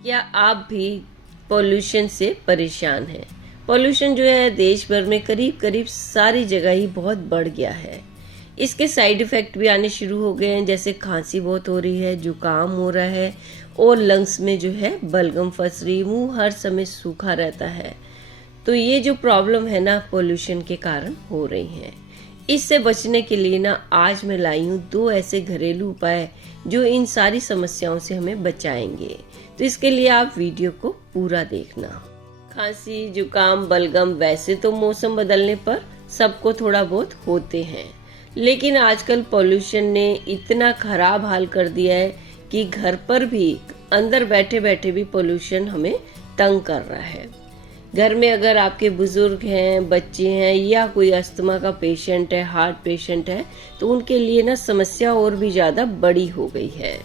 क्या आप भी पोल्यूशन से परेशान हैं? पोल्यूशन जो है देश भर में करीब करीब सारी जगह ही बहुत बढ़ गया है। इसके साइड इफ़ेक्ट भी आने शुरू हो गए हैं, जैसे खांसी बहुत हो रही है, जुकाम हो रहा है और लंग्स में जो है बलगम फंस रही, मुंह हर समय सूखा रहता है। तो ये जो प्रॉब्लम है ना पोल्यूशन के कारण हो रही है। इससे बचने के लिए ना आज मैं लाई हूँ 2 ऐसे घरेलू उपाय जो इन सारी समस्याओं से हमें बचाएंगे। तो इसके लिए आप वीडियो को पूरा देखना। खांसी, जुकाम, बलगम वैसे तो मौसम बदलने पर सबको थोड़ा बहुत होते हैं, लेकिन आजकल पोल्यूशन ने इतना खराब हाल कर दिया है कि घर पर भी अंदर बैठे बैठे भी पोल्यूशन हमें तंग कर रहा है। घर में अगर आपके बुजुर्ग हैं, बच्चे हैं या कोई अस्थमा का पेशेंट है, हार्ट पेशेंट है, तो उनके लिए ना समस्या और भी ज़्यादा बड़ी हो गई है।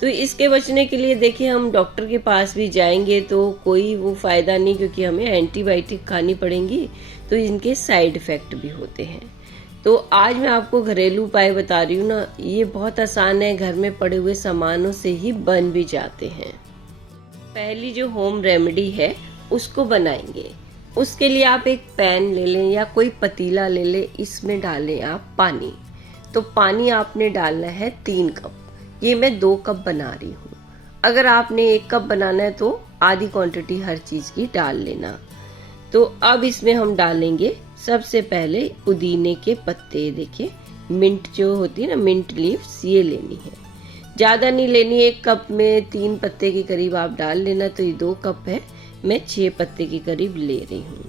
तो इसके बचने के लिए देखिए हम डॉक्टर के पास भी जाएंगे तो कोई वो फ़ायदा नहीं, क्योंकि हमें एंटीबायोटिक खानी पड़ेंगी, तो इनके साइड इफ़ेक्ट भी होते हैं। तो आज मैं आपको घरेलू उपाय बता रही हूँ ना, ये बहुत आसान है, घर में पड़े हुए सामानों से ही बन भी जाते हैं। पहली जो होम रेमेडी है उसको बनाएंगे। उसके लिए आप एक पैन ले लें या कोई पतीला ले लें, इसमें डालें आप पानी। तो पानी आपने डालना है 3 कप। ये मैं 2 कप बना रही हूँ। अगर आपने 1 कप बनाना है तो आधी क्वांटिटी हर चीज की डाल लेना। तो अब इसमें हम डालेंगे सबसे पहले पुदीने के पत्ते। देखिए मिंट जो होती है ना, मिंट लीव्स, ये लेनी है। ज्यादा नहीं लेनी, 1 कप में 3 पत्ते के करीब आप डाल लेना। तो ये 2 कप है, मैं 6 पत्ते के करीब ले रही हूँ।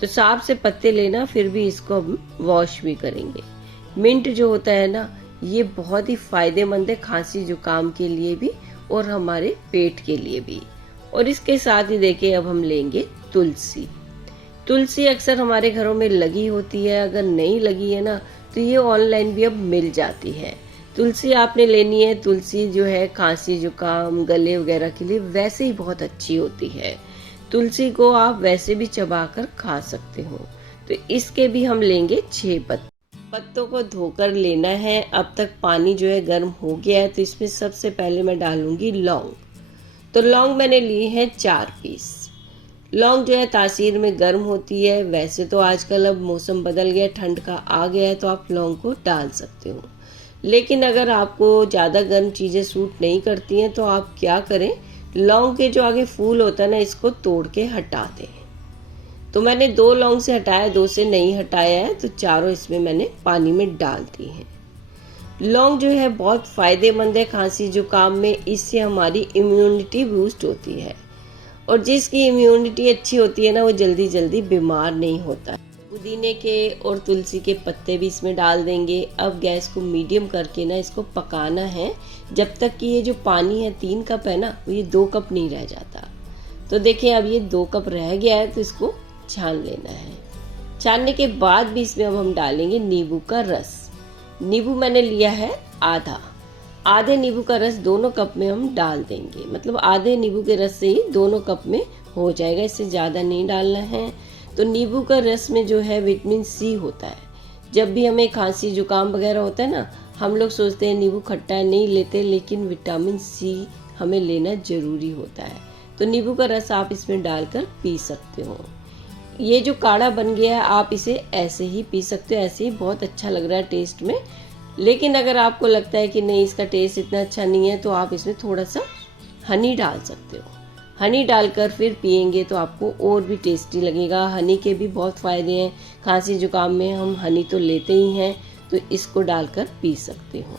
तो साफ से पत्ते लेना, फिर भी इसको हम वॉश भी करेंगे। मिंट जो होता है ना, ये बहुत ही फायदेमंद है खांसी जुकाम के लिए भी और हमारे पेट के लिए भी। और इसके साथ ही देखिए अब हम लेंगे तुलसी। तुलसी अक्सर हमारे घरों में लगी होती है, अगर नहीं लगी है ना तो ये ऑनलाइन भी अब मिल जाती है। तुलसी आपने लेनी है। तुलसी जो है खांसी जुकाम गले वगैरह के लिए वैसे ही बहुत अच्छी होती है। तुलसी को आप वैसे भी चबाकर खा सकते हो। तो इसके भी हम लेंगे 6 पत्ते। पत्तों को धोकर लेना है। अब तक पानी जो है गर्म हो गया है, तो इसमें सबसे पहले मैं डालूंगी लौंग। तो लौंग मैंने ली है 4 पीस। लौंग जो है तासीर में गर्म होती है। वैसे तो आजकल अब मौसम बदल गया, ठंड का आ गया है, तो आप लौंग को डाल सकते हो। लेकिन अगर आपको ज़्यादा गर्म चीज़ें सूट नहीं करती हैं तो आप क्या करें, लौंग के जो आगे फूल होता है ना, इसको तोड़ के हटा दें। तो मैंने 2 लौंग से हटाया, 2 से नहीं हटाया है, तो चारों इसमें मैंने पानी में डाल दी हैं। लौंग जो है बहुत फायदेमंद है खांसी जुकाम में। इससे हमारी इम्यूनिटी बूस्ट होती है, और जिसकी इम्यूनिटी अच्छी होती है ना, वो जल्दी जल्दी बीमार नहीं होता है। पुदीने के और तुलसी के पत्ते भी इसमें डाल देंगे। अब गैस को मीडियम करके ना इसको पकाना है, जब तक कि ये जो पानी है 3 कप है ना, ये 2 कप नहीं रह जाता। तो देखिए अब ये 2 कप रह गया है, तो इसको छान लेना है। छानने के बाद भी इसमें अब हम डालेंगे नींबू का रस। नींबू मैंने लिया है आधा। आधे नींबू का रस दोनों कप में हम डाल देंगे, मतलब आधे नींबू के रस से ही दोनों कप में हो जाएगा, इससे ज़्यादा नहीं डालना है। तो नींबू का रस में जो है विटामिन सी होता है। जब भी हमें खांसी जुकाम वगैरह होता है ना, हम लोग सोचते हैं नींबू खट्टा है, नहीं लेते, लेकिन विटामिन सी हमें लेना जरूरी होता है। तो नींबू का रस आप इसमें डालकर पी सकते हो। ये जो काढ़ा बन गया है, आप इसे ऐसे ही पी सकते हो, ऐसे ही बहुत अच्छा लग रहा है टेस्ट में। लेकिन अगर आपको लगता है कि नहीं इसका टेस्ट इतना अच्छा नहीं है, तो आप इसमें थोड़ा सा हनी डाल सकते हो। हनी डालकर फिर पियेंगे तो आपको और भी टेस्टी लगेगा। हनी के भी बहुत फ़ायदे हैं। खांसी जुकाम में हम हनी तो लेते ही हैं, तो इसको डालकर पी सकते हो।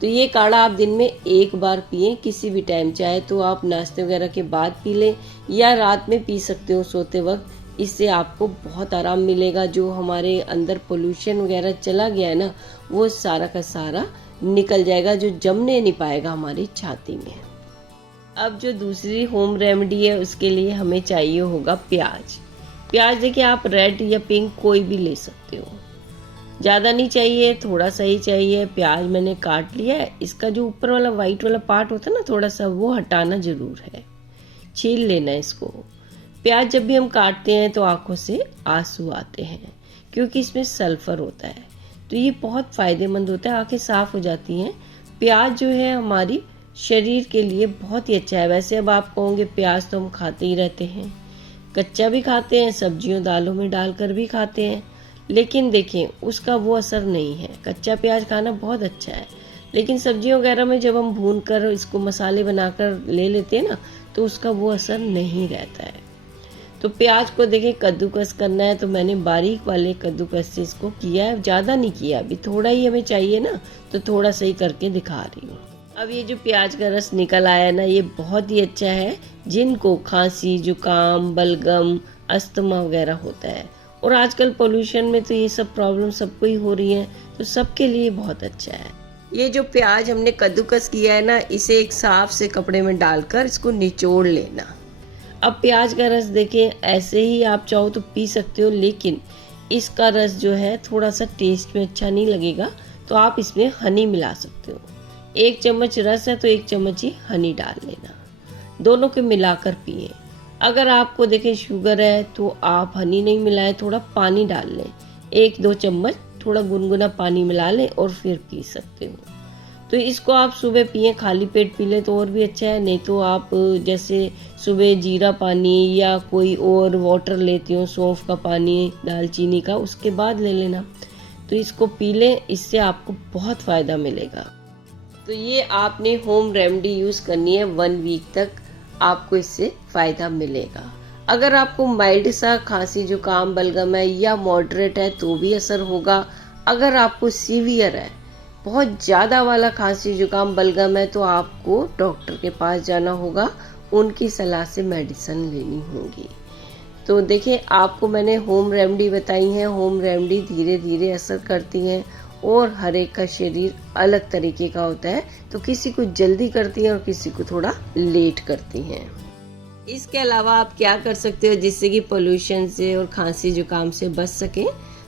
तो ये काढ़ा आप दिन में 1 बार पिएं, किसी भी टाइम, चाहे तो आप नाश्ते वगैरह के बाद पी लें या रात में पी सकते हो सोते वक्त। इससे आपको बहुत आराम मिलेगा। जो हमारे अंदर पोल्यूशन वगैरह चला गया है ना, वो सारा का सारा निकल जाएगा, जो जमने नहीं पाएगा हमारी छाती में। अब जो दूसरी होम रेमेडी है, उसके लिए हमें चाहिए होगा प्याज। प्याज देखिए आप रेड या पिंक कोई भी ले सकते हो। ज़्यादा नहीं चाहिए, थोड़ा सा ही चाहिए। प्याज मैंने काट लिया है। इसका जो ऊपर वाला वाइट वाला पार्ट होता है ना, थोड़ा सा वो हटाना ज़रूर है, छील लेना है इसको। प्याज जब भी हम काटते हैं तो आंखों से आंसू आते हैं, क्योंकि इसमें सल्फर होता है। तो ये बहुत फ़ायदेमंद होता है, आंखें साफ़ हो जाती हैं। प्याज जो है हमारी शरीर के लिए बहुत ही अच्छा है। वैसे अब आप कहोगे प्याज तो हम खाते ही रहते हैं, कच्चा भी खाते हैं, सब्जियों दालों में डालकर भी खाते हैं, लेकिन देखें उसका वो असर नहीं है। कच्चा प्याज खाना बहुत अच्छा है, लेकिन सब्जियों वगैरह में जब हम भून कर इसको मसाले बनाकर ले लेते हैं ना, तो उसका वो असर नहीं रहता है। तो प्याज को देखें कद्दूकस करना है, तो मैंने बारीक वाले कद्दूकस से इसको किया है, ज़्यादा नहीं किया, अभी थोड़ा ही हमें चाहिए ना, तो थोड़ा सही करके दिखा रही हूँ। अब ये जो प्याज का रस निकल आया ना, ये बहुत ही अच्छा है जिनको खांसी, जुकाम, बलगम, अस्थमा वगैरह होता है, और आजकल पोल्यूशन में तो ये सब प्रॉब्लम सबको ही हो रही है, तो सबके लिए बहुत अच्छा है। ये जो प्याज हमने कद्दूकस किया है ना, इसे एक साफ से कपड़े में डालकर इसको निचोड़ लेना। अब प्याज का रस देखें, ऐसे ही आप चाहो तो पी सकते हो, लेकिन इसका रस जो है थोड़ा सा टेस्ट में अच्छा नहीं लगेगा, तो आप इसमें हनी मिला सकते हो। 1 चम्मच रस है तो 1 चम्मच ही हनी डाल लेना, दोनों को मिलाकर पिए। अगर आपको देखें शुगर है तो आप हनी नहीं मिलाएं, थोड़ा पानी डाल लें, 1-2 चम्मच थोड़ा गुनगुना पानी मिला लें और फिर पी सकते हो। तो इसको आप सुबह पिए, खाली पेट पी लें तो और भी अच्छा है, नहीं तो आप जैसे सुबह जीरा पानी या कोई और वाटर लेती हो, सौंफ का पानी, दालचीनी का, उसके बाद ले लेना, तो इसको पी लें, इससे आपको बहुत फ़ायदा मिलेगा। तो ये आपने होम रेमेडी यूज़ करनी है 1 वीक तक, आपको इससे फ़ायदा मिलेगा। अगर आपको माइल्ड सा खांसी जुकाम बलगम है या मॉडरेट है तो भी असर होगा। अगर आपको सीवियर है, बहुत ज़्यादा वाला खांसी जुकाम बलगम है, तो आपको डॉक्टर के पास जाना होगा, उनकी सलाह से मेडिसिन लेनी होगी। तो देखिए आपको मैंने होम रेमेडी बताई हैं, होम रेमेडी धीरे धीरे असर करती हैं और हर एक का शरीर अलग तरीके का होता है, तो किसी को जल्दी करती हैं और किसी को थोड़ा लेट करती हैं। इसके अलावा आप क्या कर सकते हो जिससे कि पोल्यूशन से और खांसी जुकाम से बच सकें?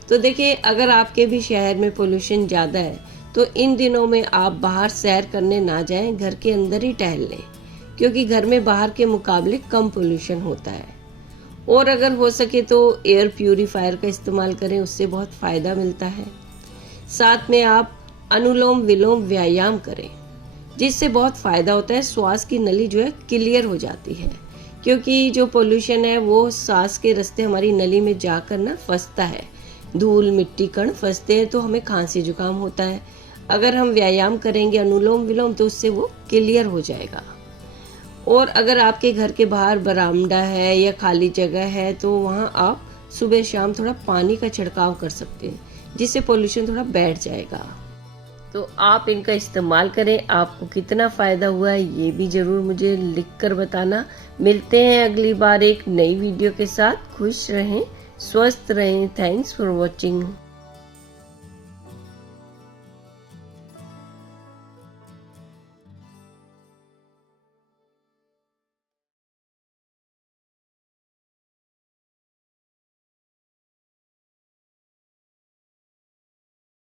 तो देखिए अगर आपके भी शहर में पोल्यूशन ज़्यादा है तो इन दिनों में आप बाहर सैर करने ना जाएं, घर के अंदर ही टहल लें, क्योंकि घर में बाहर के मुकाबले कम पोल्यूशन होता है। और अगर हो सके तो एयर प्यूरीफायर का इस्तेमाल करें, उससे बहुत फ़ायदा मिलता है। साथ में आप अनुलोम विलोम व्यायाम करें, जिससे बहुत फ़ायदा होता है, श्वास की नली जो है क्लियर हो जाती है, क्योंकि जो पोल्यूशन है वो सांस के रास्ते हमारी नली में जाकर ना फंसता है, धूल मिट्टी कण फंसते हैं तो हमें खांसी जुकाम होता है। अगर हम व्यायाम करेंगे अनुलोम विलोम तो उससे वो क्लियर हो जाएगा। और अगर आपके घर के बाहर बरामदा है या खाली जगह है तो वहाँ आप सुबह शाम थोड़ा पानी का छिड़काव कर सकते हैं, जिससे पोल्यूशन थोड़ा बैठ जाएगा। तो आप इनका इस्तेमाल करें, आपको कितना फ़ायदा हुआ है ये भी ज़रूर मुझे लिखकर बताना। मिलते हैं अगली बार एक नई वीडियो के साथ। खुश रहें, स्वस्थ रहें। Thanks for watching.